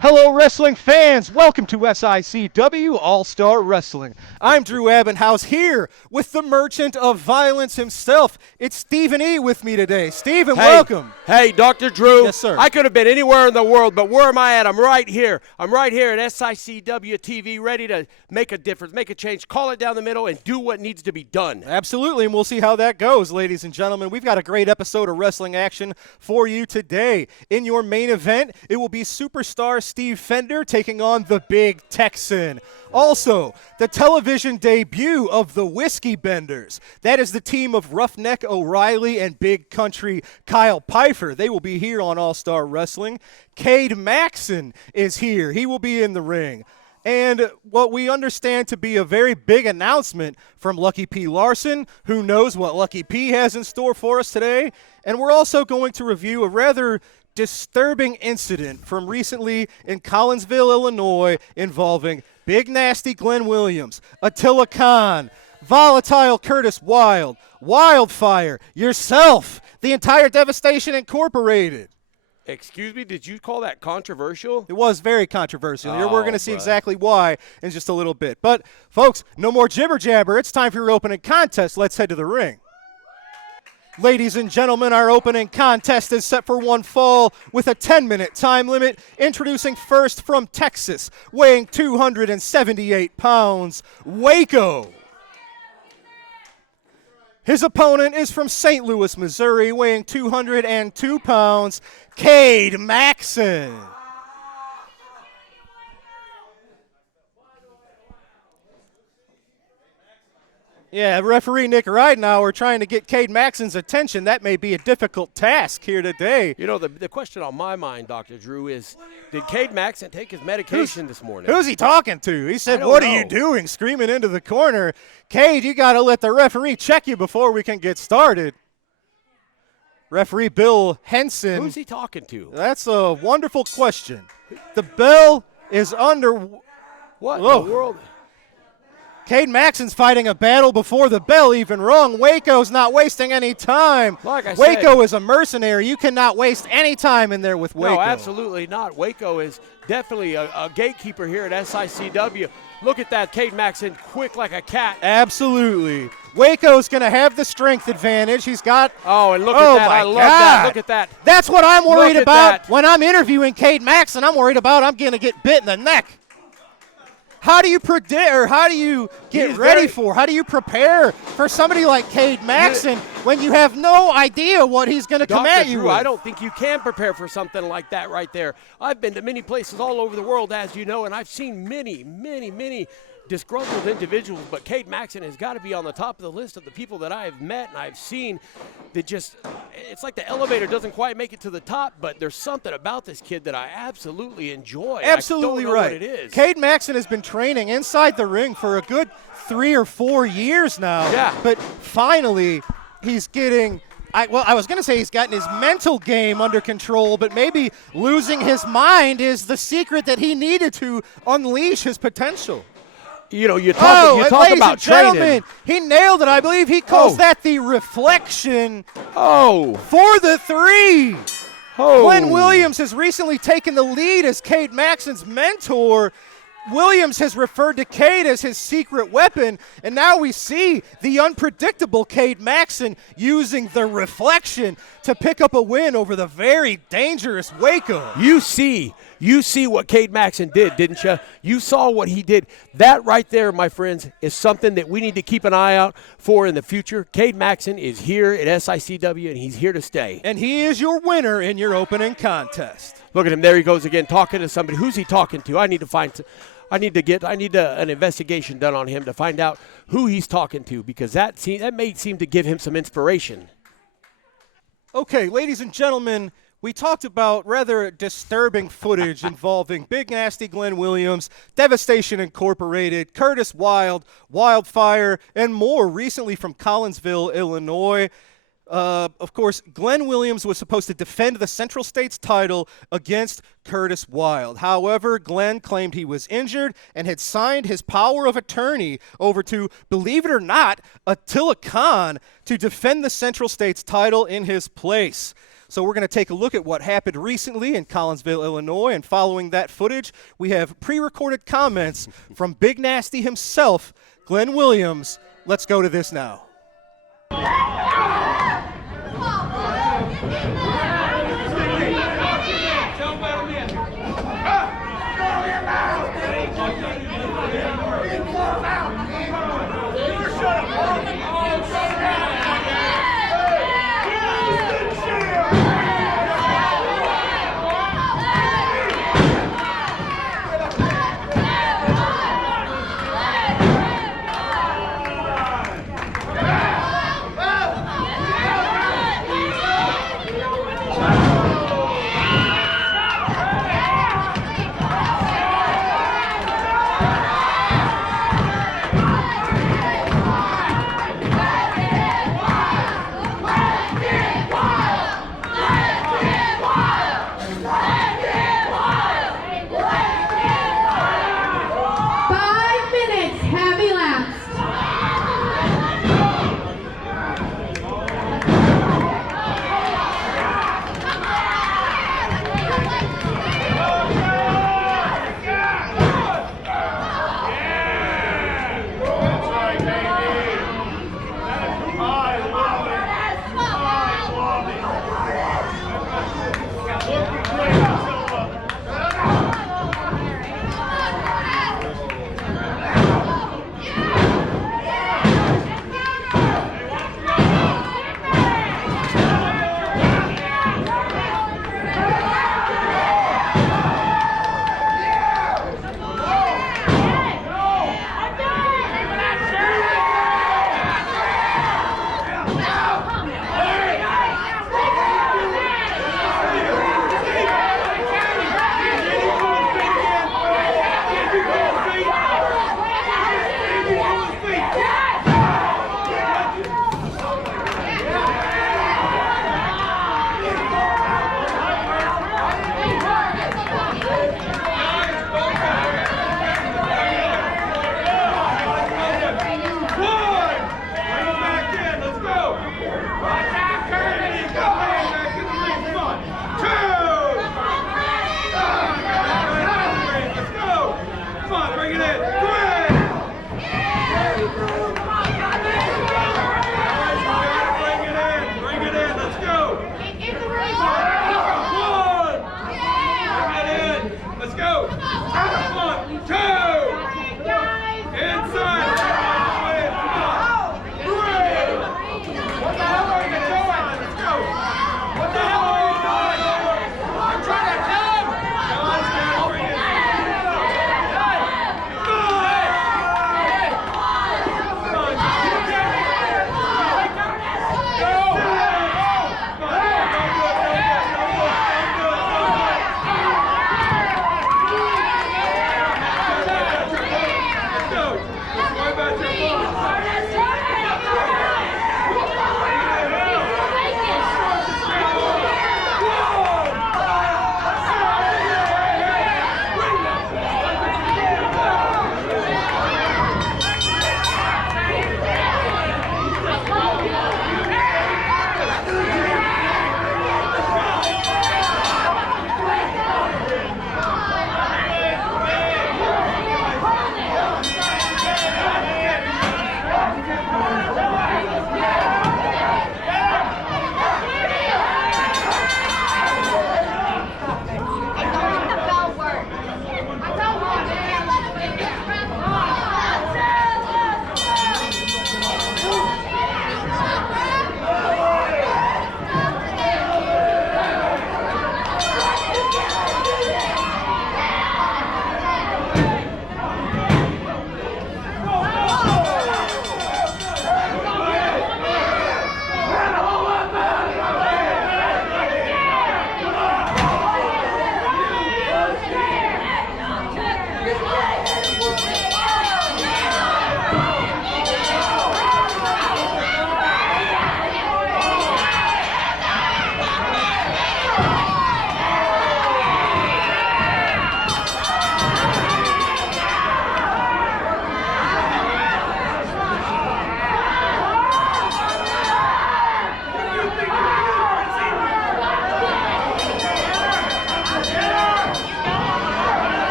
Hello, wrestling fans. Welcome to SICW All-Star Wrestling. I'm Drew Abbenhouse here with the merchant of violence himself. It's Stephen E. with me today. Stephen, welcome. Hey, Dr. Drew. Yes, sir. I could have been anywhere in the world, but where am I at? I'm right here. I'm right here at SICW TV, ready to make a difference, make a change, call it down the middle, and do what needs to be done. Absolutely, and we'll see how that goes, ladies and gentlemen. We've got a great episode of wrestling action for you today. In your main event, it will be superstar Steve Fender taking on the Big Texan. Also, the television debut of the Whiskey Benders. That is the team of Roughneck O'Reilly and Big Country Kyle Pfeiffer. They will be here on All-Star Wrestling. Kade Maxon is here. He will be in the ring. And what we understand to be a very big announcement from Lucky P. Larson. Who knows what Lucky P has in store for us today? And we're also going to review a rather disturbing incident from recently in Collinsville, Illinois, involving Big Nasty Glenn Williams, Attila Khan, Volatile Curtis Wild, Wildfire, yourself, the entire Devastation Incorporated. Excuse me, did you call that controversial? It was very controversial. We're going to see bruh. exactly why in just a little bit. But, folks, no more jibber jabber. It's time for your opening contest. Let's head to the ring. Ladies and gentlemen, our opening contest is set for one fall with a 10-minute time limit. Introducing first from Texas, weighing 278 pounds, Waco. His opponent is from St. Louis, Missouri, weighing 202 pounds, Kade Maxon. Yeah, referee Nick Ridenauer trying to get Kade Maxon's attention. That may be a difficult task here today. You know, the question on my mind, Dr. Drew, is did Kade Maxon take his medication this morning? Who's he talking to? He said, don't "What know. are you doing?" Screaming into the corner. Kade, you got to let the referee check you before we can get started. Referee Bill Henson. Who's he talking to? That's a wonderful question. The bell is under. What Whoa. in the world? Kade Maxon's fighting a battle before the bell even rung. Waco's not wasting any time. Like I Waco said, is a mercenary. You cannot waste any time in there with Waco. No, absolutely not. Waco is definitely a gatekeeper here at SICW. Look at that, Kade Maxon, quick like a cat. Absolutely. Waco's going to have the strength advantage. He's got. Oh, and look at that. I love that. Look at that. That's what I'm worried Look at about that. when I'm interviewing Kade Maxon. I'm worried about I'm going to get bit in the neck. How do you predict, or how do you get ready for, how do you prepare for somebody like Kade Maxon when you have no idea what he's going to come at you Drew, with? I don't think you can prepare for something like that right there. I've been to many places all over the world, as you know, and I've seen many, many, many disgruntled individuals, but Kade Maxon has got to be on the top of the list of the people that I have met and I've seen that just, it's like the elevator doesn't quite make it to the top, but there's something about this kid that I absolutely enjoy. Absolutely I don't know right. what it is. Kade Maxon has been training inside the ring for a good 3 or 4 years now. Yeah. But finally, he's getting. I was going to say he's gotten his mental game under control, but maybe losing his mind is the secret that he needed to unleash his potential. You know, you talk ladies about and gentlemen, training. he nailed it. I believe he calls that the reflection for the 3. Glenn Williams has recently taken the lead as Kade Maxon's mentor. Williams has referred to Kade as his secret weapon, and now we see the unpredictable Kade Maxon using the reflection to pick up a win over the very dangerous Waco. You see what Kade Maxon did, didn't you? You saw what he did. That right there, my friends, is something that we need to keep an eye out for in the future. Kade Maxon is here at SICW, and he's here to stay. And he is your winner in your opening contest. Look at him. There he goes again, talking to somebody. Who's he talking to? I need an investigation done on him to find out who he's talking to, because that may seem to give him some inspiration. Okay, ladies and gentlemen, we talked about rather disturbing footage involving Big Nasty Glenn Williams, Devastation Incorporated, Curtis Wild, Wildfire, and more recently from Collinsville, Illinois. Of course, Glenn Williams was supposed to defend the Central States title against Curtis Wild. However, Glenn claimed he was injured and had signed his power of attorney over to, believe it or not, Attila Khan to defend the Central States title in his place. So we're going to take a look at what happened recently in Collinsville, Illinois, and following that footage, we have pre-recorded comments from Big Nasty himself, Glenn Williams. Let's go to this now.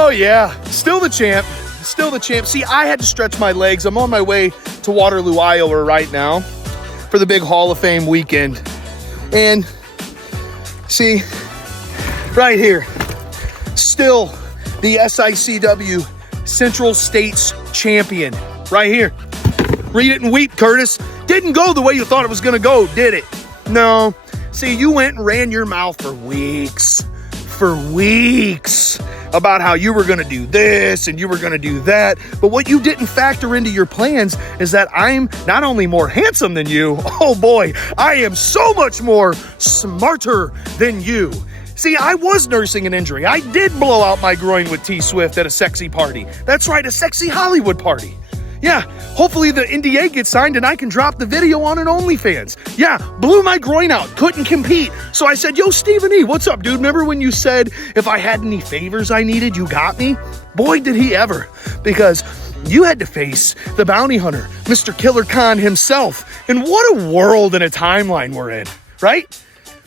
Oh yeah, still the champ. Still the champ. See, I had to stretch my legs. I'm on my way to Waterloo, Iowa right now for the big Hall of Fame weekend. And see, right here, still the SICW Central States champion. Right here. Read it and weep, Curtis. Didn't go the way you thought it was going to go, did it? No. See, you went and ran your mouth for weeks about how you were going to do this and you were going to do that. But what you didn't factor into your plans is that I'm not only more handsome than you, oh boy, I am so much more smarter than you. See, I was nursing an injury. I did blow out my groin with T-Swift at a sexy party. That's right, a sexy Hollywood party. Yeah, hopefully the NDA gets signed and I can drop the video on an OnlyFans. Yeah, blew my groin out, couldn't compete. So I said, yo, Stephen E., what's up, dude? Remember when you said if I had any favors I needed, you got me? Boy, did he ever. Because you had to face the bounty hunter, Mr. Killer Khan himself. And what a world and a timeline we're in, right?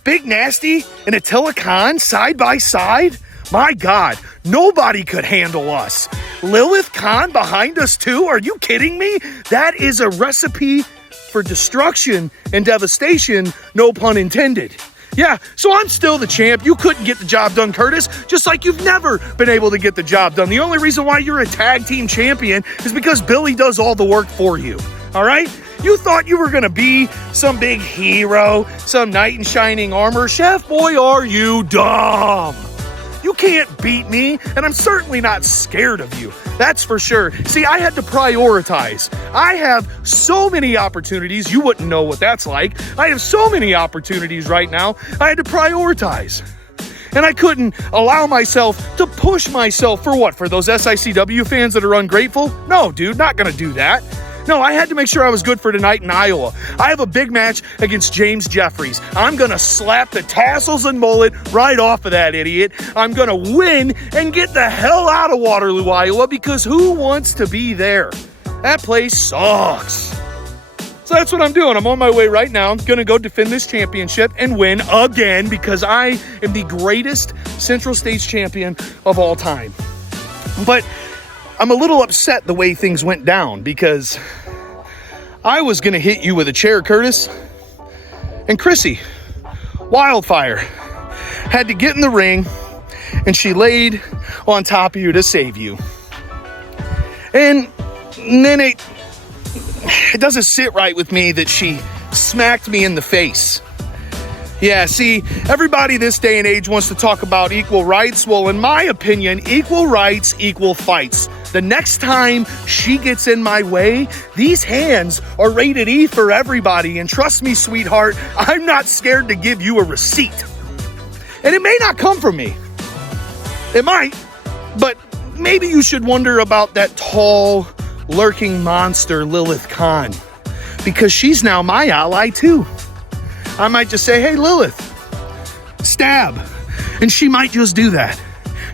Big Nasty and Attila Khan side by side? My God, nobody could handle us. Lilith Khan behind us too? Are you kidding me? That is a recipe for destruction and devastation, no pun intended. Yeah, so I'm still the champ. You couldn't get the job done, Curtis, just like you've never been able to get the job done. The only reason why you're a tag team champion is because Billy does all the work for you, all right? You thought you were going to be some big hero, some knight in shining armor. Chef boy, are you dumb? You can't beat me, and I'm certainly not scared of you. That's for sure. See, I had to prioritize. I have so many opportunities. You wouldn't know what that's like. I have so many opportunities right now. I had to prioritize. And I couldn't allow myself to push myself for what? For those SICW fans that are ungrateful? No, dude, not going to do that. No, I had to make sure I was good for tonight in Iowa. I have a big match against James Jeffries. I'm going to slap the tassels and mullet right off of that idiot. I'm going to win and get the hell out of Waterloo, Iowa, because who wants to be there? That place sucks. So that's what I'm doing. I'm on my way right now. I'm going to go defend this championship and win again because I am the greatest Central States champion of all time. But I'm a little upset the way things went down because I was going to hit you with a chair, Curtis. And Chrissy, Wildfire, had to get in the ring and she laid on top of you to save you. And then it doesn't sit right with me that she smacked me in the face. Yeah, see, everybody this day and age wants to talk about equal rights. Well, in my opinion, equal rights, equal fights. The next time she gets in my way, these hands are rated E for everybody. And trust me, sweetheart, I'm not scared to give you a receipt. And it may not come from me. It might, but maybe you should wonder about that tall, lurking monster, Lilith Khan, because she's now my ally too. I might just say, hey, Lilith, stab. And she might just do that.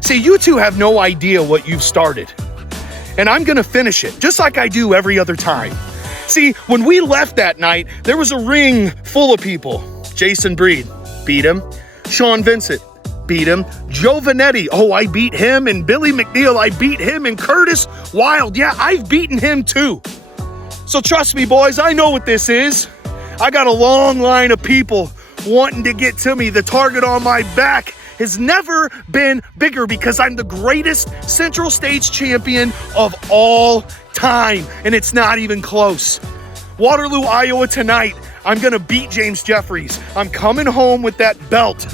See, you two have no idea what you've started. And I'm going to finish it, just like I do every other time. See, when we left that night, there was a ring full of people. Jason Breed, beat him. Sean Vincent, beat him. Joe Vanetti, oh, I beat him. And Billy McNeil, I beat him. And Curtis Wild, yeah, I've beaten him too. So trust me, boys, I know what this is. I got a long line of people wanting to get to me. The target on my back has never been bigger because I'm the greatest Central States champion of all time, and it's not even close. Waterloo, Iowa tonight, I'm going to beat James Jeffries. I'm coming home with that belt,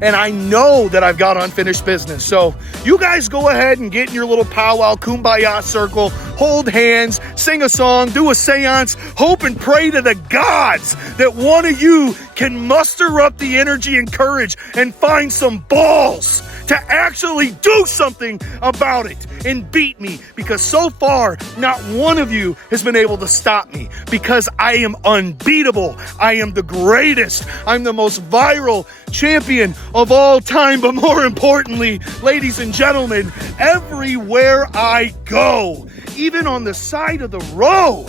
and I know that I've got unfinished business. So you guys go ahead and get in your little powwow kumbaya circle, hold hands, sing a song, do a seance, hope and pray to the gods that one of you can muster up the energy and courage and find some balls to actually do something about it and beat me, because so far, not one of you has been able to stop me, because I am unbeatable. I am the greatest. I'm the most viral champion of all time. But more importantly, ladies and gentlemen, everywhere I go, even on the side of the road,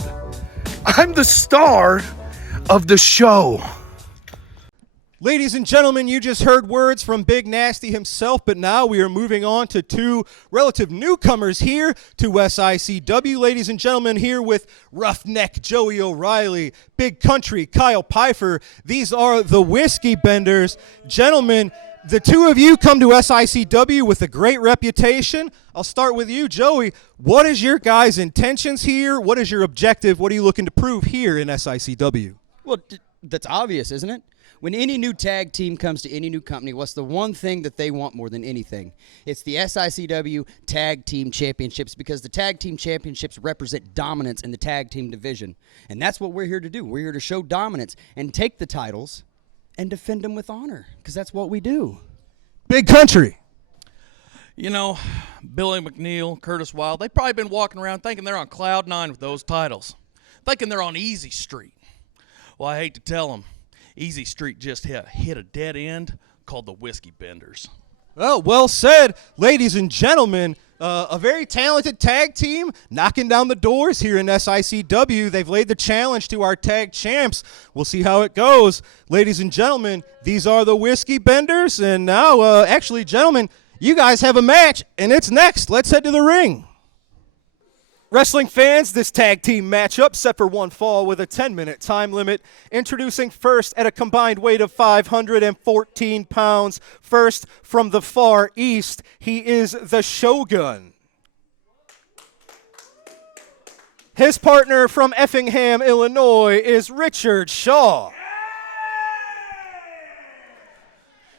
I'm the star of the show. Ladies and gentlemen, you just heard words from Big Nasty himself, but now we are moving on to two relative newcomers here to SICW. Ladies and gentlemen, here with Roughneck Joey O'Reilly, Big Country Kyle Pfeiffer. These are the Whiskey Benders. Gentlemen, the two of you come to SICW with a great reputation. I'll start with you, Joey. What is your guys' intentions here? What is your objective? What are you looking to prove here in SICW? Well, that's obvious, isn't it? When any new tag team comes to any new company, what's the one thing that they want more than anything? It's the SICW Tag Team Championships, because the Tag Team Championships represent dominance in the tag team division. And that's what we're here to do. We're here to show dominance and take the titles and defend them with honor, because that's what we do. Big Country. You know, Billy McNeil, Curtis Wild, they've probably been walking around thinking they're on cloud nine with those titles, thinking they're on easy street. Well, I hate to tell them, Easy Street just hit a dead end called the Whiskey Benders. Well said, ladies and gentlemen. A very talented tag team knocking down the doors here in SICW. They've laid the challenge to our tag champs. We'll see how it goes. Ladies and gentlemen, these are the Whiskey Benders. And now, actually, gentlemen, you guys have a match, and it's next. Let's head to the ring. Wrestling fans, this tag team matchup set for one fall with a 10-minute time limit. Introducing first at a combined weight of 514 pounds. First from the far east, he is the Shogun. His partner from Effingham, Illinois is Richard Shaw.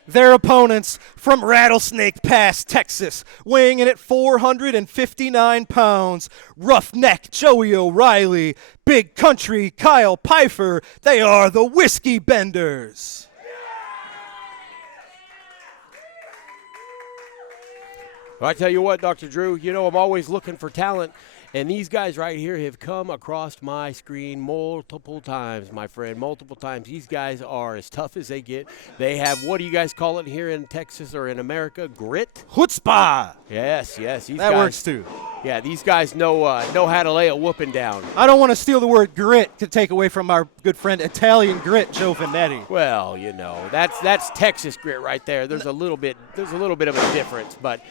Their opponents from Rattlesnake Pass, Texas, weighing in at 459 pounds, Roughneck Joey O'Reilly, Big Country Kyle Pfeiffer. They are the Whiskey Benders. Well, I tell you what, Dr. Drew, you know I'm always looking for talent, and these guys right here have come across my screen multiple times, my friend, multiple times. These guys are as tough as they get. They have, what do you guys call it here in Texas or in America? Grit? Chutzpah. Yes. These That guys, works too. Yeah, these guys know how to lay a whooping down. I don't want to steal the word grit to take away from our good friend Italian Grit, Joe Vanetti. Well, you know, that's Texas grit right there. There's a little bit of a difference, but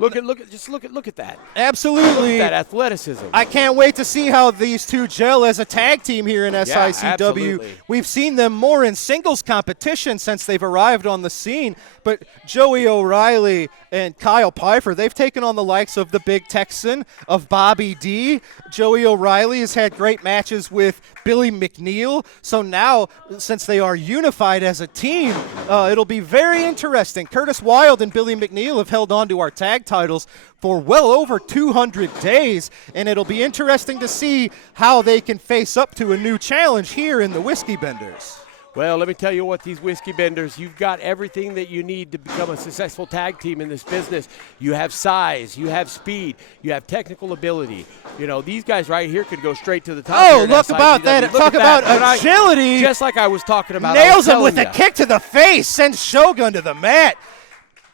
look at that. Absolutely. Look at that athleticism. I can't wait to see how these two gel as a tag team here in SICW. absolutely. We've seen them more in singles competition since they've arrived on the scene, but Joey O'Reilly and Kyle Pfeiffer, they've taken on the likes of the Big Texan, of Bobby D. Joey O'Reilly has had great matches with Billy McNeil, so now, since they are unified as a team, it'll be very interesting. Curtis Wild and Billy McNeil have held on to our tag titles for well over 200 days, and it'll be interesting to see how they can face up to a new challenge here in the Whiskey Benders. Well, let me tell you what, these Whiskey Benders, you've got everything that you need to become a successful tag team in this business. You have size, you have speed, you have technical ability. You know, these guys right here could go straight to the top. Oh, look about that. Talk about agility. Just like I was talking about. Nails him with a kick to the face, sends Shogun to the mat.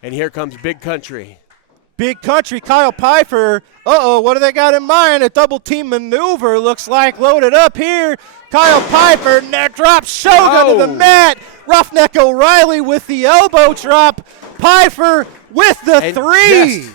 And here comes Big Country. Big Country, Kyle Pfeiffer. What do they got in mind? A double team maneuver looks like loaded up here. Kyle Pfeiffer drops Shogun to the mat. Roughneck O'Reilly with the elbow drop. Pfeiffer with the three.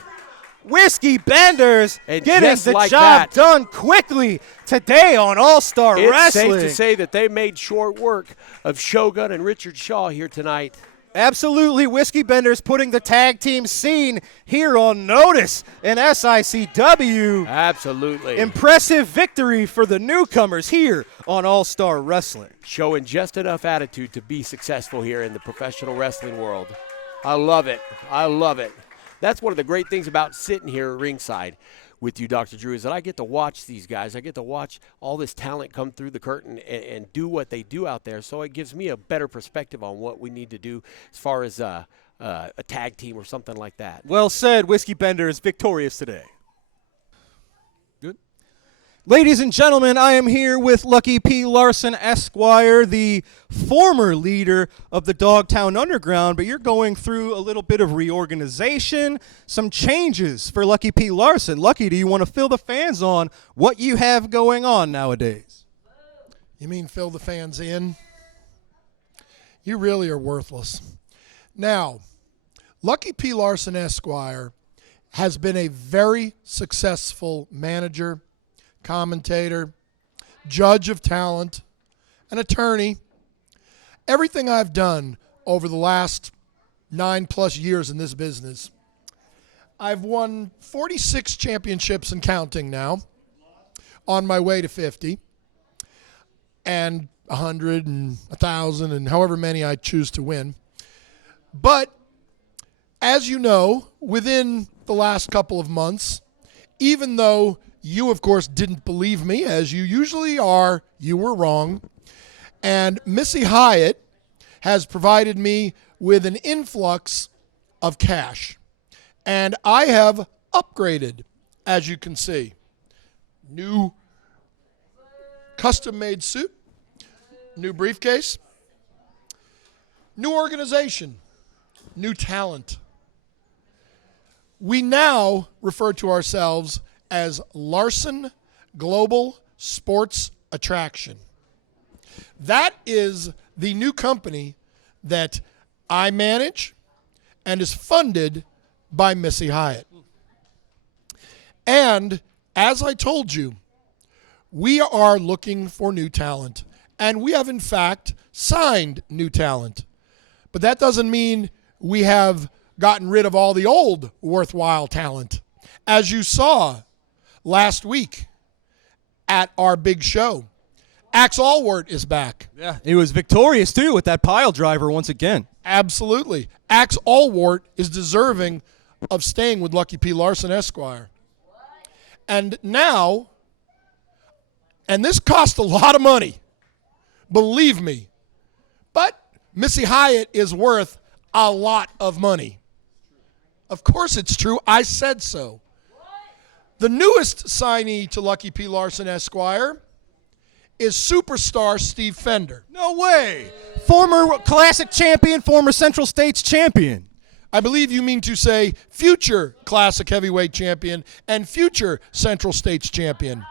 Whiskey Benders getting the job done quickly today on All-Star Wrestling. It's safe to say that they made short work of Shogun and Richard Shaw here tonight. Absolutely, Whiskey Benders putting the tag team scene here on notice in SICW. Absolutely. Impressive victory for the newcomers here on All-Star Wrestling. Showing just enough attitude to be successful here in the professional wrestling world. I love it. That's one of the great things about sitting here ringside with you, Dr. Drew, is that I get to watch these guys. I get to watch all this talent come through the curtain and do what they do out there. So it gives me a better perspective on what we need to do as far as a tag team or something like that. Well said. Whiskey Benders victorious today. Good. Ladies and gentlemen, I am here with Lucky P. Larson, Esquire, the former leader of the Dogtown Underground, but you're going through a little bit of reorganization, some changes for Lucky P. Larson. Lucky, do you want to fill the fans on what you have going on nowadays? You mean fill the fans in? You really are worthless. Now, Lucky P. Larson Esquire has been a very successful manager, commentator, judge of talent, an attorney. Everything I've done over the last 9+ years in this business, I've won 46 championships and counting now, on my way to 50, and 100 and 1,000 and however many I choose to win. But as you know, within the last couple of months, even though you, of course, didn't believe me, as you usually are, you were wrong. And Missy Hyatt has provided me with an influx of cash. And I have upgraded, as you can see. New custom-made suit, new briefcase, new organization, new talent. We now refer to ourselves as Larson Global Sports Attraction. That is the new company that I manage and is funded by Missy Hyatt. And as I told you, we are looking for new talent. And we have, in fact, signed new talent. But that doesn't mean we have gotten rid of all the old worthwhile talent. As you saw last week at our big show, Axe Allward is back. Yeah, he was victorious, too, with that pile driver once again. Absolutely. Axe Allward is deserving of staying with Lucky P. Larson Esquire. And now, and this cost a lot of money, believe me, but Missy Hyatt is worth a lot of money. Of course it's true. I said so. The newest signee to Lucky P. Larson Esquire is superstar Steve Fender. No way. Former Classic champion, former Central States champion. I believe you mean to say future Classic Heavyweight champion and future Central States champion.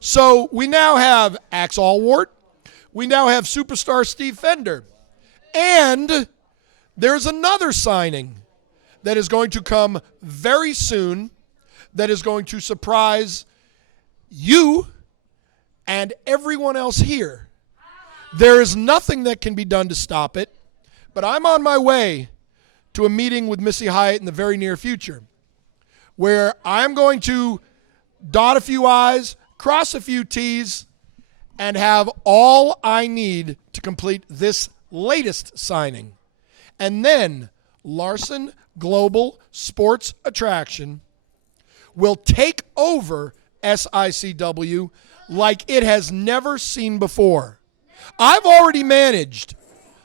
So we now have Axe Allward. We now have superstar Steve Fender. And there's another signing that is going to come very soon that is going to surprise you and everyone else here. There is nothing that can be done to stop it, but I'm on my way to a meeting with Missy Hyatt in the very near future where I'm going to dot a few I's, cross a few T's, and have all I need to complete this latest signing. And then Larson Global Sports Attraction will take over SICW like it has never seen before. I've already managed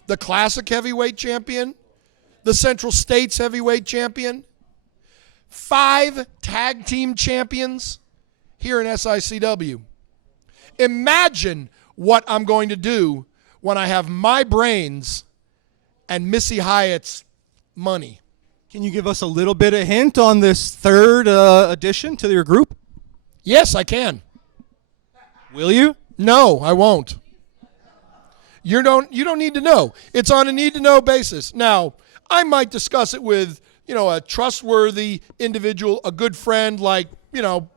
the Classic Heavyweight Champion, the Central States Heavyweight Champion, 5 Tag Team Champions here in SICW. Imagine what I'm going to do when I have my brains and Missy Hyatt's money. Can you give us a little bit of hint on this third addition to your group? Yes, I can. Will you? No, I won't. You don't need to know. It's on a need-to-know basis. Now, I might discuss it with, a trustworthy individual, a good friend like,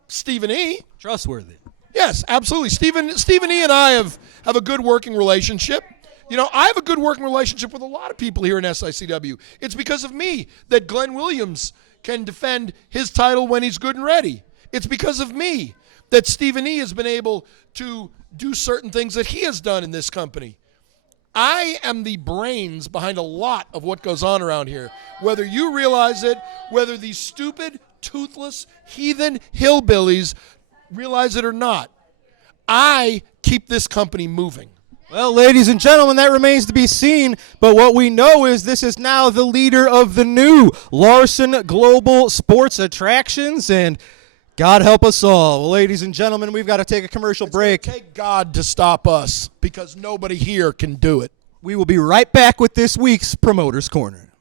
Stephen E. Trustworthy. Yes, absolutely. Stephen E. and I have a good working relationship. I have a good working relationship with a lot of people here in SICW. It's because of me that Glenn Williams can defend his title when he's good and ready. It's because of me that Stephen E. has been able to do certain things that he has done in this company. I am the brains behind a lot of what goes on around here. Whether you realize it, whether these stupid, toothless, heathen hillbillies realize it or not, I keep this company moving. Well, ladies and gentlemen, that remains to be seen, but what we know is this is now the leader of the new Larson Global Sports Attractions, and God help us all. Well, ladies and gentlemen, we've got to take a commercial break. Take God to stop us, because nobody here can do it. We will be right back with this week's Promoter's Corner.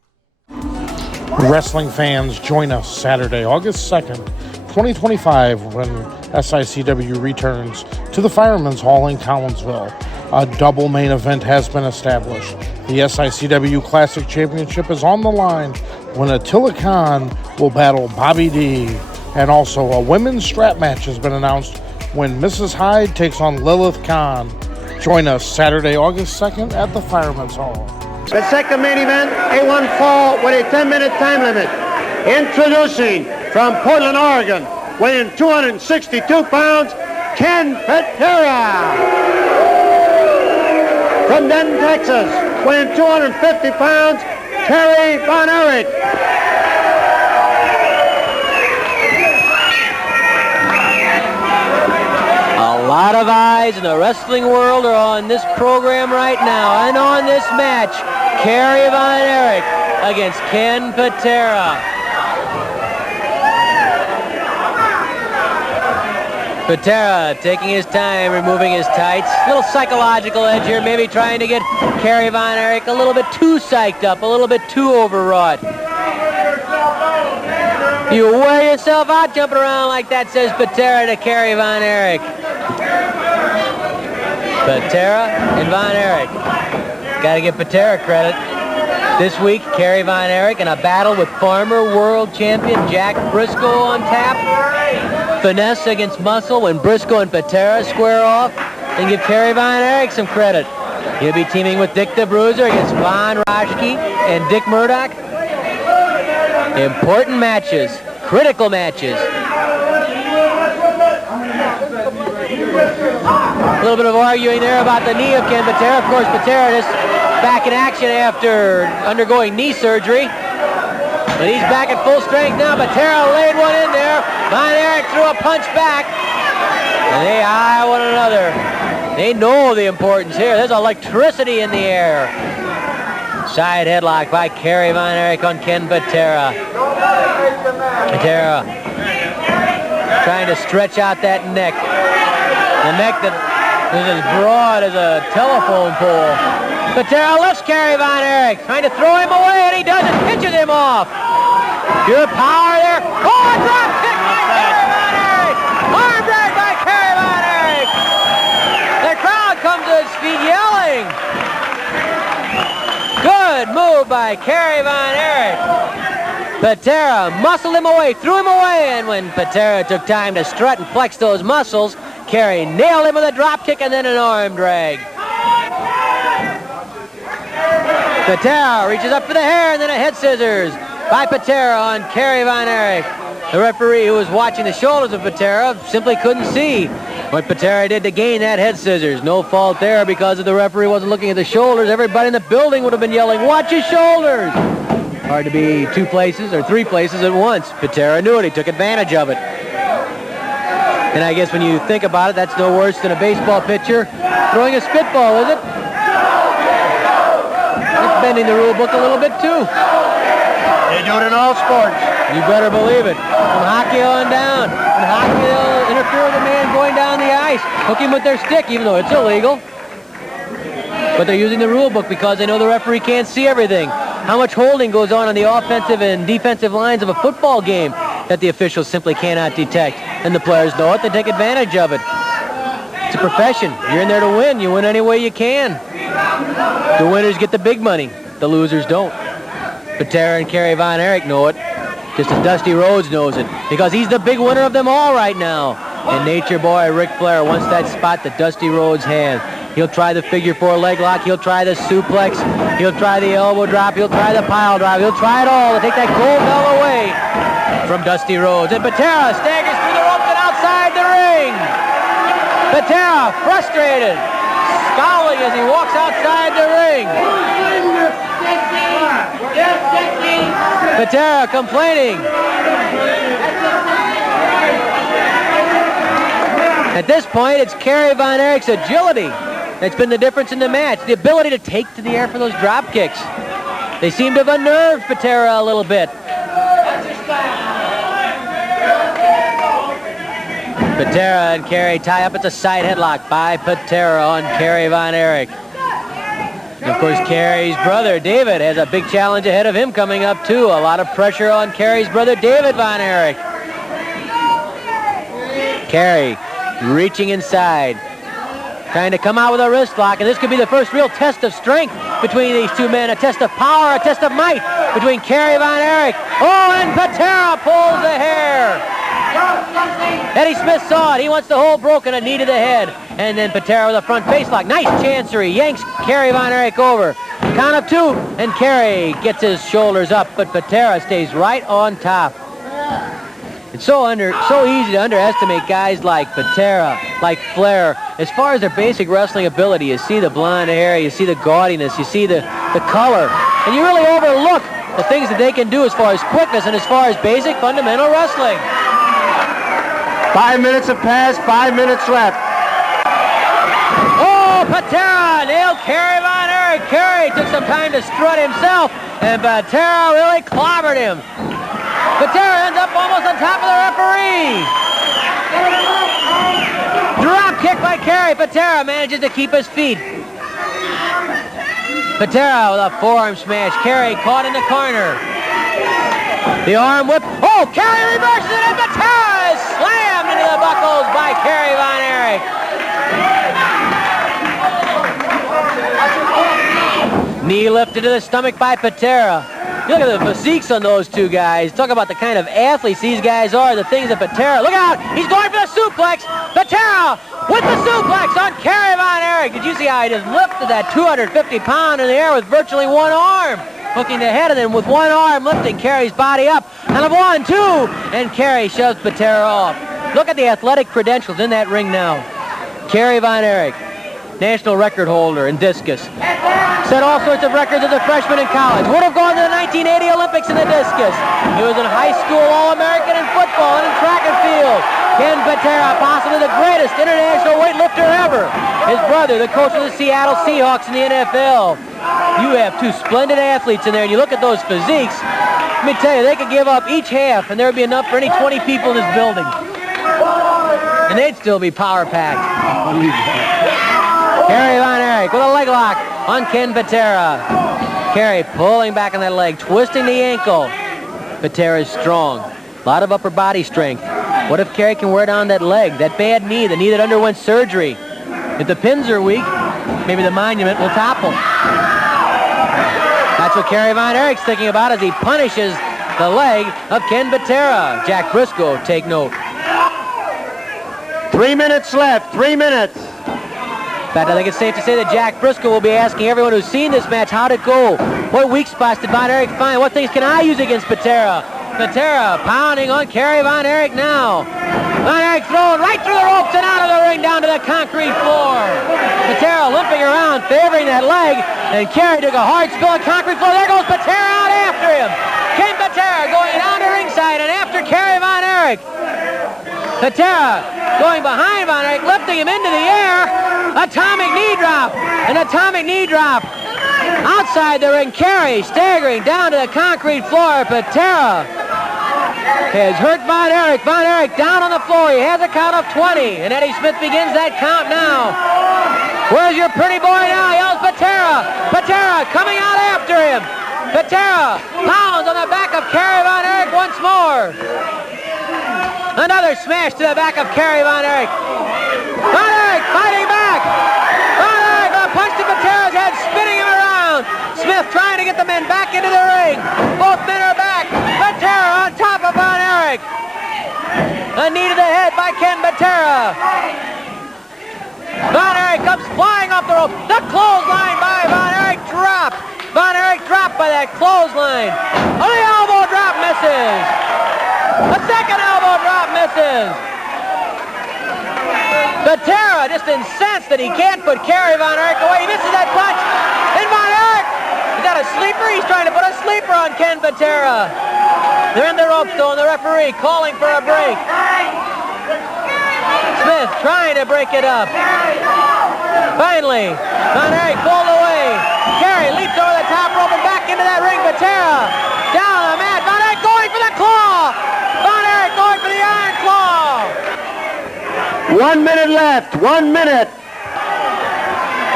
Wrestling fans, join us Saturday, August 2nd, 2025, when SICW returns to the Fireman's Hall in Collinsville. A double main event has been established. The SICW Classic Championship is on the line when Attila Khan will battle Bobby D. And also a women's strap match has been announced when Mrs. Hyde takes on Lilith Khan. Join us Saturday, August 2nd at the Fireman's Hall. The second main event, A1 fall with a 10-minute time limit. Introducing from Portland, Oregon, weighing 262 pounds, Ken Patera. From Denton, Texas, weighing 250 pounds, Kerry Von Erich. A lot of eyes in the wrestling world are on this program right now, and on this match, Kerry Von Erich against Ken Patera. Patera taking his time, removing his tights. A little psychological edge here, maybe trying to get Kerry Von Erich a little bit too psyched up, a little bit too overwrought. You wear yourself out jumping around like that, says Patera to Kerry Von Erich. Patera and Von Erich. Got to give Patera credit. This week, Kerry Von Erich in a battle with former world champion Jack Briscoe on tap. Finesse against muscle when Briscoe and Patera square off. And give Kerry Von Erich some credit. He'll be teaming with Dick the Bruiser against Von Roschke and Dick Murdoch. Important matches, critical matches. A little bit of arguing there about the knee of Ken Patera. Of course, Patera is back in action after undergoing knee surgery. But he's back at full strength now. Patera laid one in there. Von Erich threw a punch back. And they eye one another. They know the importance here. There's electricity in the air. Side headlock by Kerry Von Erich on Ken Patera. Patera trying to stretch out that neck. The neck that is as broad as a telephone pole. Patera lifts Kerry Von Erich, trying to throw him away, and he does it, pitches him off. Pure power there. Oh, a drop kick by Kerry Von Erich. Arm drag by Kerry Von Erich. The crowd comes to its feet yelling. Good move by Kerry Von Erich. Patera muscled him away, threw him away, and when Patera took time to strut and flex those muscles, Kerry nailed him with a drop kick and then an arm drag. Patera reaches up for the hair and then a head scissors by Patera on Kerry Von Erich. The referee who was watching the shoulders of Patera simply couldn't see what Patera did to gain that head scissors. No fault there because if the referee wasn't looking at the shoulders, everybody in the building would have been yelling, "Watch his shoulders!" Hard to be two places or three places at once. Patera knew it. He took advantage of it. And I guess when you think about it, that's no worse than a baseball pitcher throwing a spitball, is it? It's bending the rule book a little bit too. They do it in all sports. You better believe it. From hockey on down. In hockey, they'll interfere with a man going down the ice. Hook him with their stick, even though it's illegal. But they're using the rule book because they know the referee can't see everything. How much holding goes on the offensive and defensive lines of a football game that the officials simply cannot detect. And the players know it, they take advantage of it. It's a profession. You're in there to win. You win any way you can. The winners get the big money. The losers don't. Patera and Kerry Von Erich know it, just as Dusty Rhodes knows it, because he's the big winner of them all right now. And Nature Boy Ric Flair wants that spot that Dusty Rhodes had. He'll try the figure four leg lock. He'll try the suplex. He'll try the elbow drop. He'll try the pile drive. He'll try it all to take that gold medal away from Dusty Rhodes. And Patera staggers through the ropes and outside the ring. Patera frustrated, scowling as he walks outside the ring. Patera complaining. At this point, it's Kerry Von Erich's agility that's been the difference in the match. The ability to take to the air for those drop kicks. They seem to have unnerved Patera a little bit. Patera and Kerry tie up. It's a side headlock by Patera on Kerry Von Erich. And of course, Kerry's brother, David, has a big challenge ahead of him coming up, too. A lot of pressure on Kerry's brother, David Von Erich. Kerry reaching inside. Trying to come out with a wrist lock, and this could be the first real test of strength between these two men. A test of power, a test of might between Kerry Von Erich. Oh, and Patera pulls the hair. Eddie Smith saw it. He wants the hole broken, a knee to the head. And then Patera with a front face lock. Nice chancery. Yanks Kerry Von Erich over. Count of 2, and Kerry gets his shoulders up, but Patera stays right on top. It's so easy to underestimate guys like Patera, like Flair. As far as their basic wrestling ability, you see the blonde hair, you see the gaudiness, you see the color, and you really overlook the things that they can do as far as quickness and as far as basic fundamental wrestling. 5 minutes have passed, 5 minutes left. Oh, Patera nailed Kerry Von Erich. Kerry took some time to strut himself, and Patera really clobbered him. Patera ends up almost on top of the referee. Drop kick by Kerry. Patera manages to keep his feet. Patera with a forearm smash. Kerry caught in the corner. The arm whip. Oh, Kerry reverses it, and Patera is slammed into the buckles by Kerry Von Erich. Knee lifted to the stomach by Patera. You look at the physiques on those two guys. Talk about the kind of athletes these guys are, the things that Patera... Look out! He's going for the suplex! Patera with the suplex on Kerry Von Erich. Did you see how he just lifted that 250-pound in the air with virtually one arm? Hooking the head, and then with one arm lifting Kerry's body up. And a 1, 2, and Kerry shoves Patera off. Look at the athletic credentials in that ring now. Kerry Von Erich, national record holder in discus. Set all sorts of records as a freshman in college. Would have gone to the 1980 Olympics in the discus. He was in high school All-American in football and in track and field. Ken Patera, possibly the greatest international weightlifter ever. His brother, the coach of the Seattle Seahawks in the NFL. You have two splendid athletes in there, and you look at those physiques. Let me tell you, they could give up each half, and there would be enough for any 20 people in this building. And they'd still be power-packed. Kerry Von Erich with a leg lock on Ken Patera. Kerry pulling back on that leg, twisting the ankle. Patera is strong. A lot of upper body strength. What if Kerry can wear down that leg, that bad knee, the knee that underwent surgery? If the pins are weak, maybe the monument will topple. That's what Kerry Von Erich's thinking about as he punishes the leg of Ken Patera. Jack Briscoe, take note. 3 minutes left, 3 minutes. In fact, I think it's safe to say that Jack Briscoe will be asking everyone who's seen this match how to go. What weak spots did Von Erich find? What things can I use against Patera? Patera pounding on Kerry Von Erich now. Von Erich thrown right through the ropes and out of the ring down to the concrete floor. Patera limping around, favoring that leg, and Kerry took a hard spill on concrete floor. There goes Patera out after him. Ken Patera going down to ringside and after Kerry Von Erich. Patera going behind Von Erich, lifting him into the air. Atomic knee drop, an atomic knee drop. Outside the ring, Kerry staggering down to the concrete floor. Patera has hurt Von Erich. Von Erich down on the floor. He has a count of 20, and Eddie Smith begins that count now. Where's your pretty boy now? Yells Patera. Patera coming out after him. Patera pounds on the back of Kerry Von Erich once more. Another smash to the back of Kerry Von Erich. Von Erich fighting back. Von Erich, a punch to Patera's head, spinning him around. Smith trying to get the men back into the ring. Both men are back. Patera on top of Von Erich. A knee to the head by Ken Patera. Von Erich comes flying off the rope. The clothesline by Von Erich dropped. Von Erich dropped by that clothesline. Oh, the elbow drop misses. A second elbow drop misses. Patera just incensed that he can't put Kerry Von Erich away. He misses that punch. And Von Erich, is that a sleeper? He's trying to put a sleeper on Ken Patera. They're in the ropes though, and the referee calling for a break. Smith trying to break it up. Finally, Von Erich pulled away. Kerry leaps over the top rope and back into that ring. Patera down on the mat. Von Erich going for the claw. Von Erich going for the iron claw. 1 minute left, 1 minute.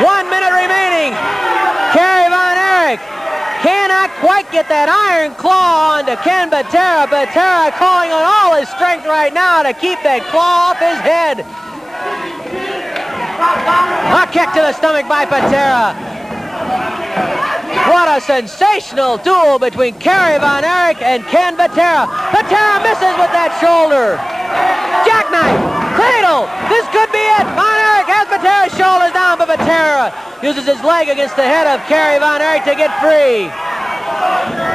1 minute remaining. Kerry Von Erich cannot quite get that iron claw onto Ken Patera. Patera calling on all his strength right now to keep that claw off his head. A kick to the stomach by Patera. What a sensational duel between Kerry Von Erich and Ken Patera. Patera misses with that shoulder. Jackknife, cradle, this could be it. Von Erich has Patera's shoulders down, but Patera uses his leg against the head of Kerry Von Erich to get free.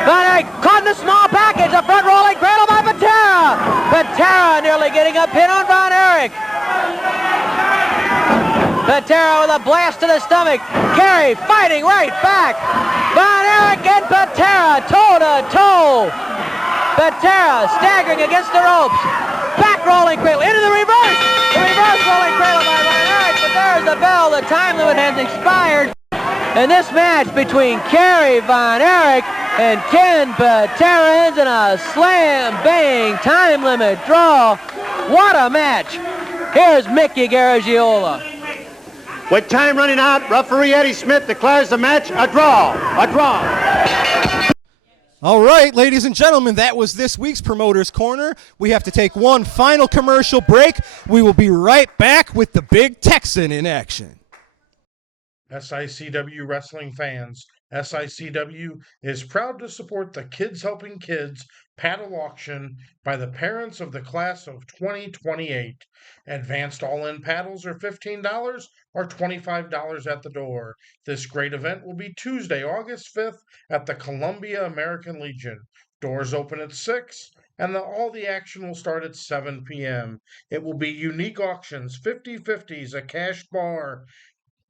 Von Erich caught in the small package, a front rolling cradle by Patera. Patera nearly getting a pin on Von Erich. Patera with a blast to the stomach. Kerry fighting right back. Von Erich and Patera toe-to-toe. Patera staggering against the ropes. Back rolling cradle into the reverse. The reverse rolling cradle by Von Erich, but there's the bell. The time limit has expired. And this match between Kerry Von Erich and Ken Patera ends in a slam-bang time limit draw. What a match. Here's Mickey Garagiola. With time running out, referee Eddie Smith declares the match a draw. A draw. All right, ladies and gentlemen, that was this week's Promoter's Corner. We have to take one final commercial break. We will be right back with the Big Texan in action. SICW wrestling fans, SICW is proud to support the Kids Helping Kids paddle auction by the parents of the class of 2028. Advanced all-in paddles are $15 or $25 at the door. This great event will be Tuesday, August 5th at the Columbia American Legion. Doors open at 6 and all the action will start at 7 p.m. It will be unique auctions, 50/50s, a cash bar,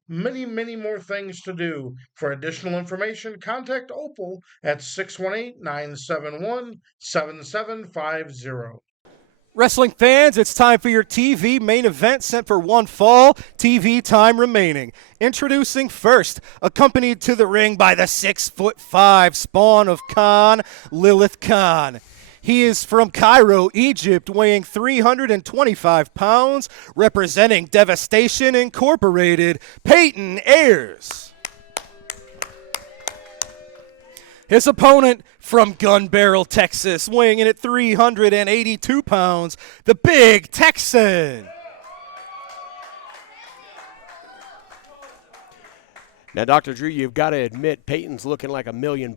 many, many more things to do. For additional information, contact Opal at 618-971-7750. Wrestling fans, it's time for your TV main event sent for one fall. TV time remaining. Introducing first, accompanied to the ring by the 6'5" spawn of Khan, Lilith Khan. He is from Cairo, Egypt, weighing 325 pounds, representing Devastation Incorporated, Peyton Ayers. His opponent from Gun Barrel, Texas, weighing in at 382 pounds, the Big Texan. Now, Dr. Drew, you've got to admit Peyton's looking like $1 million.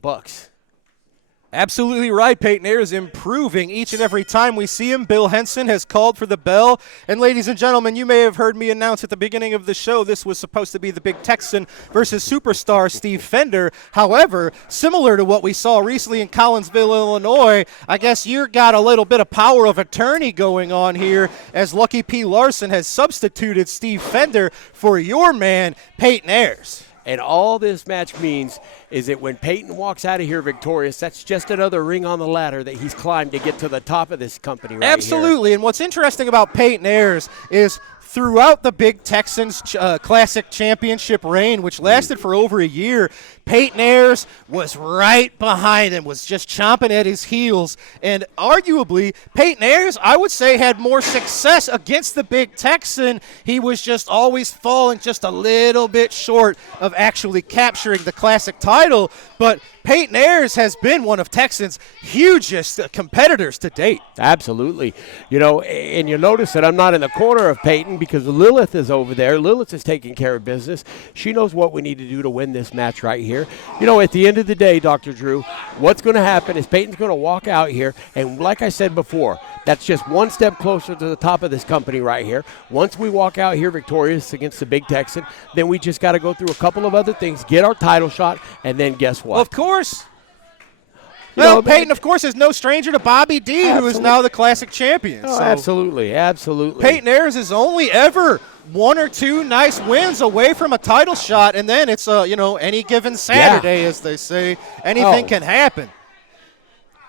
Absolutely right. Peyton Ayers improving each and every time we see him. Bill Henson has called for the bell. And ladies and gentlemen, you may have heard me announce at the beginning of the show this was supposed to be the Big Texan versus superstar Steve Fender. However, similar to what we saw recently in Collinsville, Illinois, I guess you got a little bit of power of attorney going on here as Lucky P. Larson has substituted Steve Fender for your man, Peyton Ayers. And all this match means is that when Peyton walks out of here victorious, that's just another ring on the ladder that he's climbed to get to the top of this company right Absolutely. here. And what's interesting about Peyton Ayers is throughout the Big Texans Classic Championship reign, which lasted for over a year, Peyton Ayers was right behind him, was just chomping at his heels. And arguably, Peyton Ayers, I would say, had more success against the Big Texan. He was just always falling just a little bit short of actually capturing the Classic title. But Peyton Ayers has been one of Texans' hugest competitors to date. Absolutely. You know, and you'll notice that I'm not in the corner of Peyton because Lilith is over there. Lilith is taking care of business. She knows what we need to do to win this match right here. You know, at the end of the day, Dr. Drew, what's going to happen is Peyton's going to walk out here, and like I said before, that's just one step closer to the top of this company right here. Once we walk out here victorious against the Big Texan, then we just got to go through a couple of other things, get our title shot, and then guess what? Well, of course. Well, Peyton, of course, is no stranger to Bobby D, who is now the Classic champion. Oh, so absolutely. Peyton Ayers is only ever one or two nice wins away from a title shot, and then it's, any given Saturday, as they say. Anything can happen.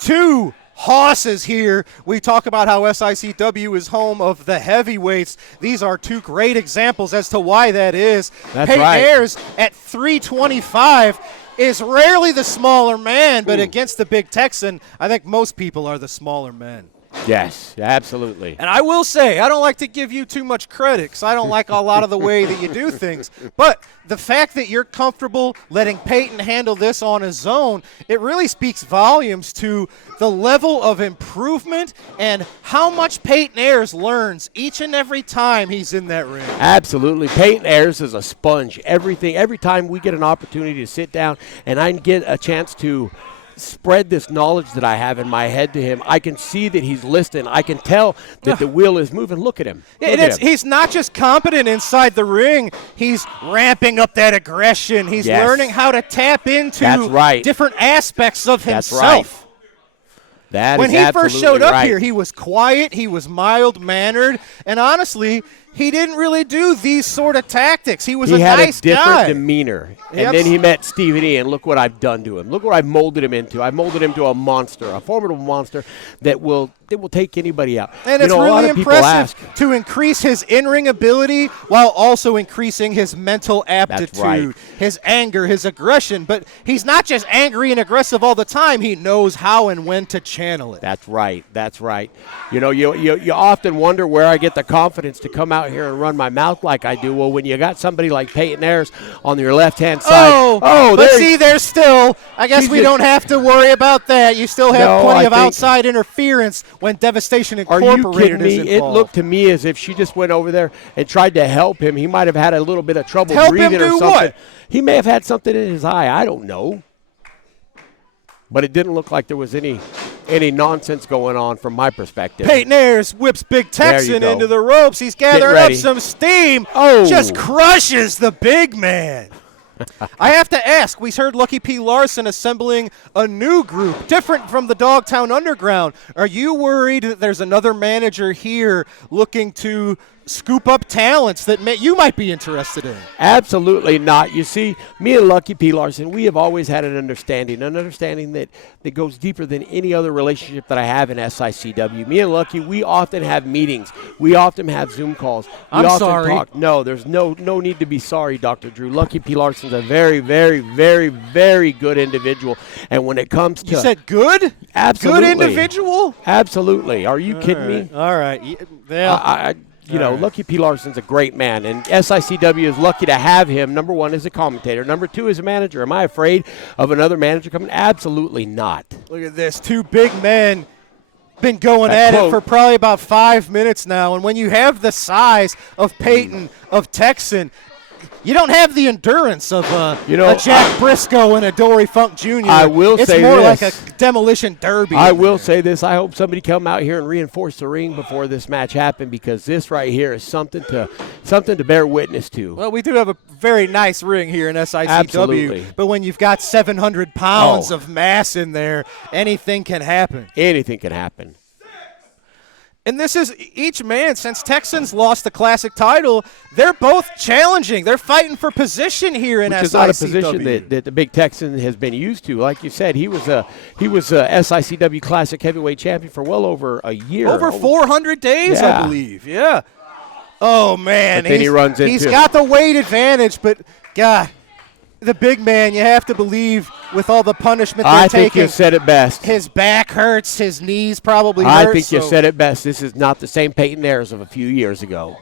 Two hosses here. We talk about how SICW is home of the heavyweights. These are two great examples as to why that is. That's Peyton right. Ayers at 325 is rarely the smaller man, but against the Big Texan, I think most people are the smaller men. Yes, absolutely. And I will say, I don't like to give you too much credit because I don't like a lot of the way that you do things. But the fact that you're comfortable letting Peyton handle this on his own, it really speaks volumes to the level of improvement and how much Peyton Ayers learns each and every time he's in that ring. Absolutely. Peyton Ayers is a sponge. Every time we get an opportunity to sit down and I get a chance to spread this knowledge that I have in my head to him, I can see that he's listening. I can tell that the wheel is moving. Look at him. He's not just competent inside the ring. He's ramping up that aggression. He's learning how to tap into different aspects of himself. When he first showed up here, he was quiet, he was mild-mannered, and honestly, he didn't really do these sort of tactics. He was a nice guy. He had a different demeanor. And then he met Stephen E., and look what I've done to him. Look what I've molded him into. I've molded him to a monster, a formidable monster that will take anybody out. And it's really impressive to increase his in-ring ability while also increasing his mental aptitude, his anger, his aggression. But he's not just angry and aggressive all the time. He knows how and when to channel it. That's right. That's right. You know, you often wonder where I get the confidence to come out here and run my mouth like I do. Well, when you got somebody like Peyton Ayers on your left-hand side. There's still, I guess we don't have to worry about that. You still have plenty of outside interference when Devastation Incorporated Are you kidding me? is involved. It looked to me as if she just went over there and tried to help him. He might have had a little bit of trouble breathing or something. What? He may have had something in his eye. I don't know. But it didn't look like there was any nonsense going on from my perspective. Peyton Ayers whips Big Texan into the ropes. He's gathering up some steam. Just crushes the big man. I have to ask, we heard Lucky P. Larson assembling a new group, different from the Dogtown Underground. Are you worried that there's another manager here looking to scoop up talents that you might be interested in? Absolutely not. You see, me and Lucky P. Larson, we have always had an understanding that goes deeper than any other relationship that I have in SICW. Me and Lucky, we often have meetings. We often have Zoom calls. I'm sorry. Talk. No, there's no need to be sorry, Dr. Drew. Lucky P. Larson's a very, very, very, very good individual. And when it comes to... You said good? Absolutely. Good individual? Absolutely. Are you kidding me? All right. Yeah. Lucky P. Larson's a great man, and SICW is lucky to have him, number one, as a commentator. Number two, as a manager. Am I afraid of another manager coming? Absolutely not. Look at this. Two big men been going at it for probably about 5 minutes now, and when you have the size of Peyton, of Texan, you don't have the endurance of a Jack Briscoe and a Dory Funk Jr. I will say this. It's more like a demolition derby. I will say this. I hope somebody come out here and reinforce the ring before this match happened, because this right here is something to bear witness to. Well, we do have a very nice ring here in SICW. Absolutely. But when you've got 700 pounds of mass in there, anything can happen. Anything can happen. And this is each man, since Texans lost the Classic title, they're both challenging. They're fighting for position here in SICW. Which is not a position that the Big Texan has been used to. Like you said, he was a SICW Classic Heavyweight Champion for well over a year. Over 400 days, I believe. Yeah. Oh, man. But then he runs into... He's got the weight advantage, but, God, the big man, you have to believe with all the punishment they're taking. I think you said it best. His back hurts. His knees probably hurt. I think you said it best. This is not the same Peyton Ayers of a few years ago.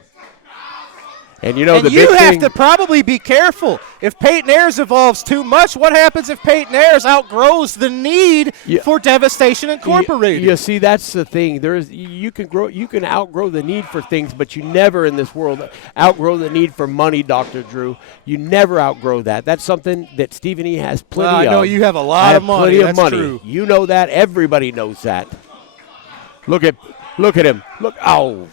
And you have to probably be careful. If Peyton Ayers evolves too much, what happens if Peyton Ayers outgrows the need for Devastation Incorporated? You see, that's the thing. You can outgrow the need for things, but you never in this world outgrow the need for money, Dr. Drew. You never outgrow that. That's something that Stephen E. has plenty of. I know you have a lot of money. That's true. You know that. Everybody knows that. Look at him. Look. Ow.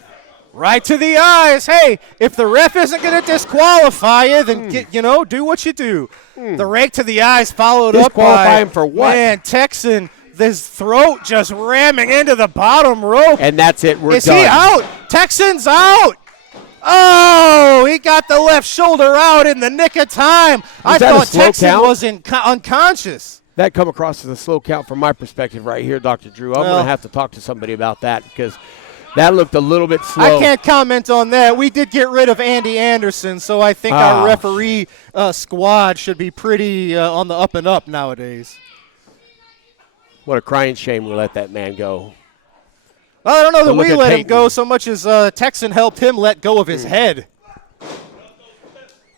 Right to the eyes. Hey, if the ref isn't going to disqualify you, then do what you do. The rake to the eyes followed up by disqualify him for what? Man, Texan, his throat just ramming into the bottom rope. And that's it. We're done. Is he out? Texan's out. Oh, he got the left shoulder out in the nick of time. I thought Texan was unconscious. That come across as a slow count from my perspective right here, Dr. Drew. I'm going to have to talk to somebody about that, because that looked a little bit slow. I can't comment on that. We did get rid of Andy Anderson, so I think our referee squad should be pretty on the up and up nowadays. What a crying shame we let that man go. Well, I don't know that look we at let him Peyton. go so much as Texan helped him let go of his head.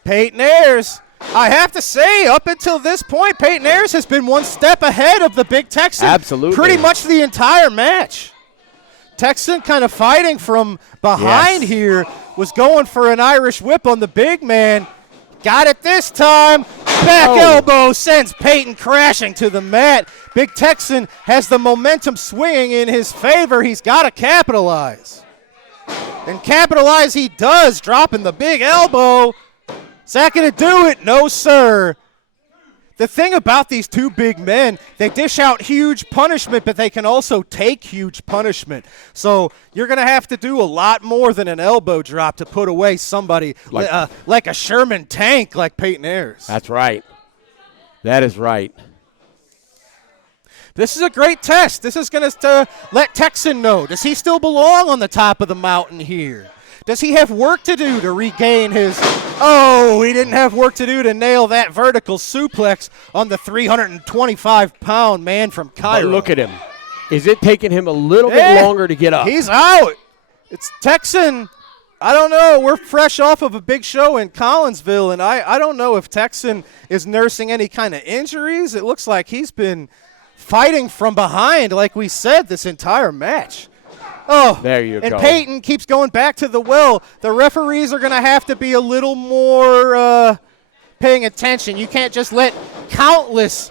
Peyton Ayers, I have to say, up until this point, Peyton Ayers has been one step ahead of the big Texan. Absolutely. Pretty much the entire match. Texan kind of fighting from behind here, was going for an Irish whip on the big man. Got it this time. Back elbow sends Peyton crashing to the mat. Big Texan has the momentum swinging in his favor. He's got to capitalize. And capitalize he does, dropping the big elbow. Is that going to do it? No, sir. The thing about these two big men, they dish out huge punishment, but they can also take huge punishment. So you're going to have to do a lot more than an elbow drop to put away somebody like a Sherman tank like Peyton Ayers. That's right. That is right. This is a great test. This is going to let Texan know. Does he still belong on the top of the mountain here? Does he have work to do to regain his... Oh, he didn't have work to do to nail that vertical suplex on the 325-pound man from Cairo. But look at him. Is it taking him a little bit longer to get up? He's out. It's Texan. I don't know. We're fresh off of a big show in Collinsville, and I don't know if Texan is nursing any kind of injuries. It looks like he's been fighting from behind, like we said, this entire match. Oh, there you go. And Peyton keeps going back to the well. The referees are going to have to be a little more paying attention. You can't just let countless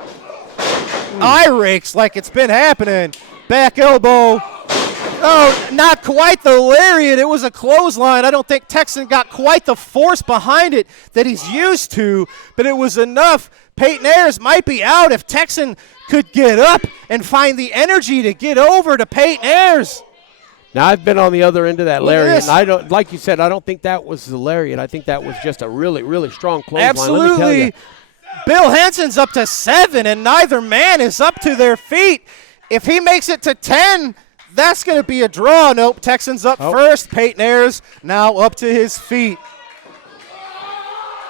eye rakes like it's been happening. Back elbow. Oh, not quite the lariat. It was a clothesline. I don't think Texan got quite the force behind it that he's used to, but it was enough. Peyton Ayers might be out if Texan could get up and find the energy to get over to Peyton Ayers. Now, I've been on the other end of that lariat, this. and I don't, like you said, I don't think that was the lariat. I think that was just a really, really strong clothesline. Absolutely. Let me tell you. Bill Henson's up to 7, and neither man is up to their feet. If he makes it to 10, that's going to be a draw. Nope, Texan's up first. Peyton Ayers now up to his feet.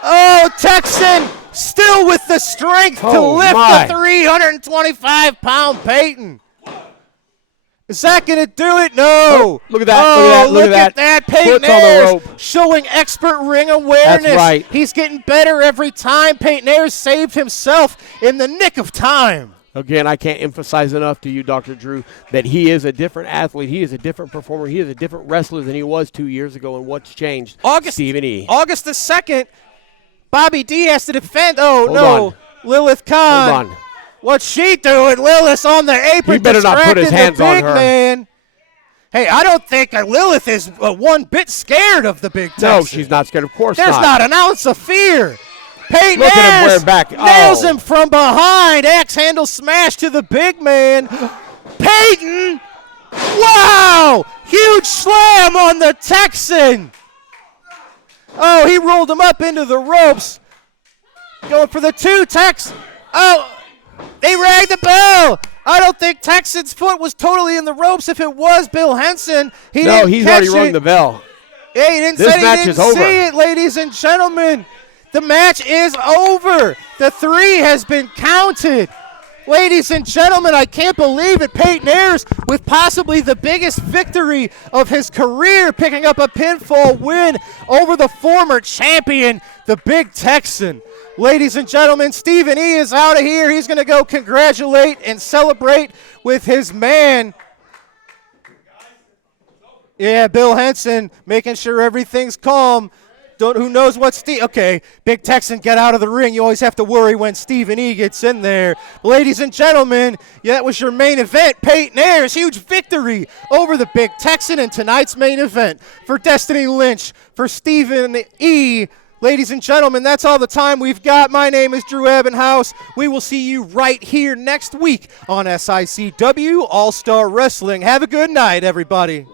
Oh, Texan still with the strength to lift the 325-pound Peyton. Is that going to do it? No. Look at that. Oh, look at that. Peyton Foot's on the Ayers rope. showing expert ring awareness. That's right. He's getting better every time. Peyton Ayers saved himself in the nick of time. Again, I can't emphasize enough to you, Dr. Drew, that he is a different athlete. He is a different performer. He is a different wrestler than he was 2 years ago. And what's changed? Stephen E. August the 2nd, Bobby D has to defend. Oh, Hold no. on. Lilith Kahn. Hold on. What's she doing? Lilith on the apron. He better not put his hands the on big her. Man. Hey, I don't think Lilith is one bit scared of the big Texan. No, she's not scared. Of course There's not an ounce of fear. Peyton Look at him Ayers wear back. nails him from behind. Axe handle smash to the big man. Peyton! Wow! Huge slam on the Texan. Oh, he rolled him up into the ropes. Going for the 2 Tex. Oh, they rang the bell. I don't think Texan's foot was totally in the ropes. If it was Bill Henson, he's already rung the bell. Yeah, he didn't This say match he didn't is over. see it, ladies and gentlemen. The match is over. The 3 has been counted. Ladies and gentlemen, I can't believe it. Peyton Ayers with possibly the biggest victory of his career, picking up a pinfall win over the former champion, the Big Texan. Ladies and gentlemen, Stephen E. is out of here. He's going to go congratulate and celebrate with his man. Yeah, Bill Henson making sure everything's calm. Who knows what okay, Big Texan, get out of the ring. You always have to worry when Stephen E. gets in there. Ladies and gentlemen, that was your main event. Peyton Ayers, huge victory over the Big Texan in tonight's main event. For Destiny Lynch, for Stephen E., ladies and gentlemen, that's all the time we've got. My name is Drew Ebenhouse. We will see you right here next week on SICW All-Star Wrestling. Have a good night, everybody.